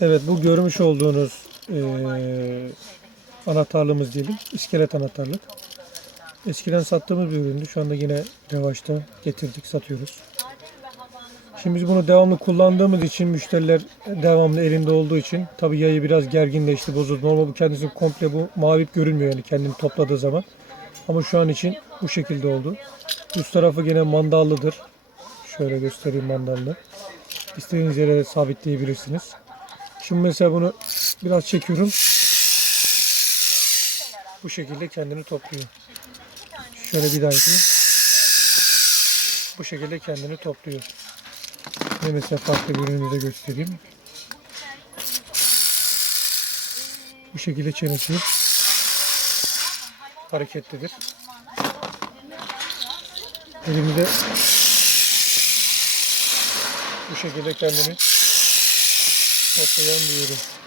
Evet bu görmüş olduğunuz eee anahtarlığımız diyelim. İskelet anahtarlık. Eskiden sattığımız bir üründü. Şu anda yine revaçta getirdik satıyoruz. Şimdi biz bunu devamlı kullandığımız için müşteriler devamlı elinde olduğu için tabii yayı biraz gerginleşti, bozuldu. Normal bu kendisi komple bu mavi görünmüyor yani kendini topladığı zaman. Ama şu an için bu şekilde oldu. Üst tarafı gene mandallıdır. Şöyle göstereyim mandallı. İstediğiniz yere sabitleyebilirsiniz. Şimdi mesela bunu biraz çekiyorum. Bu şekilde kendini topluyor. Şöyle bir daha yapayım. Bu şekilde kendini topluyor. Ve mesela farklı bir ürünü de göstereyim. Bu şekilde çenesi hareketlidir. Elimde bu şekilde kendini apoiar o.